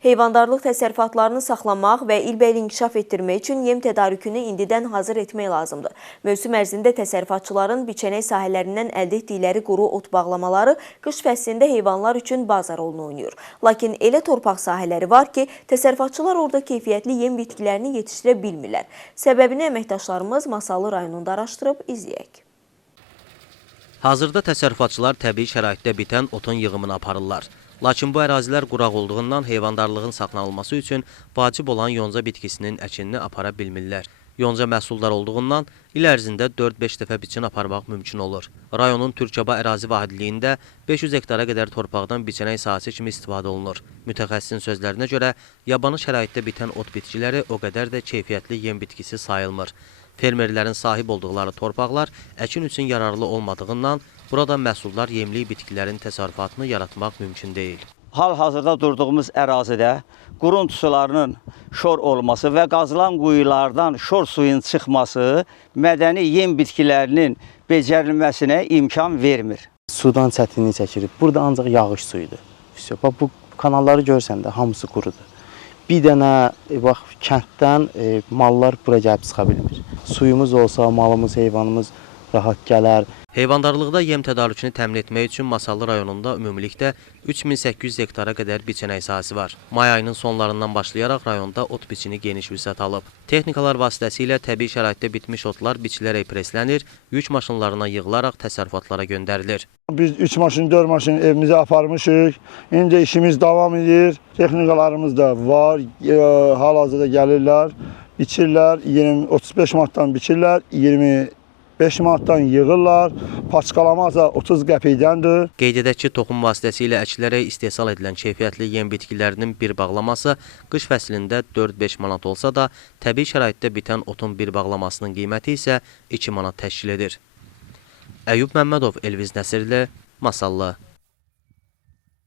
Heyvandarlıq təsərrüfatlarını saxlamaq və ilbəil inkişaf etdirmək üçün yem tədarükünü indidən hazır etmək lazımdır. Mövsüm ərzində təsərrüfatçıların biçənək sahələrindən əldə etdikləri quru ot bağlamaları qış fəslində heyvanlar üçün bazar rolunu oynayır. Lakin elə torpaq sahələri var ki, təsərrüfatçılar orada keyfiyyətli yem bitkilərini yetişdirə bilmirlər. Səbəbini əməkdaşlarımız Masallı rayonunda araşdırıb izləyək. Hazırda təsərrüfatçılar təbii şəraitdə bitən otun yığımını aparırlar. Lakin bu ərazilər quraq olduğundan heyvandarlığın saxlanılması üçün vacib olan yonca bitkisinin əkinini apara bilmirlər. Yonca məhsuldar olduğundan il ərzində 4-5 dəfə biçin aparmaq mümkün olur. Rayonun Türkaba ərazi vahidliyində 500 hektara qədər torpaqdan biçənək sahəsi kimi istifadə olunur. Mütəxəssisin sözlərinə görə yabanı şəraitdə bitən ot bitkiləri o qədər də keyfiyyətli yem bitkisi sayılmır. Fermerlərin sahib olduqları torpaqlar əkin üçün yararlı olmadığından burada məhsuldar yemli bitkilərin təsərrüfatını yaratmaq mümkün deyil. Hal-hazırda durduğumuz ərazidə quruntu sularının şor olması və qazılan quyulardan şor suyun çıxması mədəni yem bitkilərinin becərilməsinə imkan vermir. Sudan çətinlik çəkirik. Burada ancaq yağış suyudur. Bu kanalları görsən də hamısı qurudur. Bir dənə bax, kənddən mallar bura gəlib çıxa bilmir. Suyumuz olsa, malımız, heyvanımız rahat gələr. Heyvandarlıqda yem tədarükünü təmin etmək üçün Masallı rayonunda ümumilikdə 3800 hektara qədər biçənək sahəsi var. May ayının sonlarından başlayaraq rayonda ot biçini geniş vüsət alıb. Texnikalar vasitəsilə təbii şəraitdə bitmiş otlar biçilərək preslənir, yük maşınlarına yığılaraq təsərrüfatlara göndərilir. Biz 3 maşın, 4 maşın evimizə aparmışıq. İndi işimiz davam edir. Texnikalarımız da var. Hal-hazırda gəlirlər, biçirlər. 35 manatdan biçirlər, 25 manatdan yığırlar. Paçqalama 30 qəpiydəndir. Qeyd edək ki, toxum vasitəsilə əkilərək istehsal edilən keyfiyyətli yem bitkilərinin bir bağlaması qış fəslində 4-5 manat olsa da, təbii şəraitdə bitən otun bir bağlamasının qiyməti isə 2 manat təşkil edir. Əyyub Məmmədov, Elviz Nəsirli, Masallı.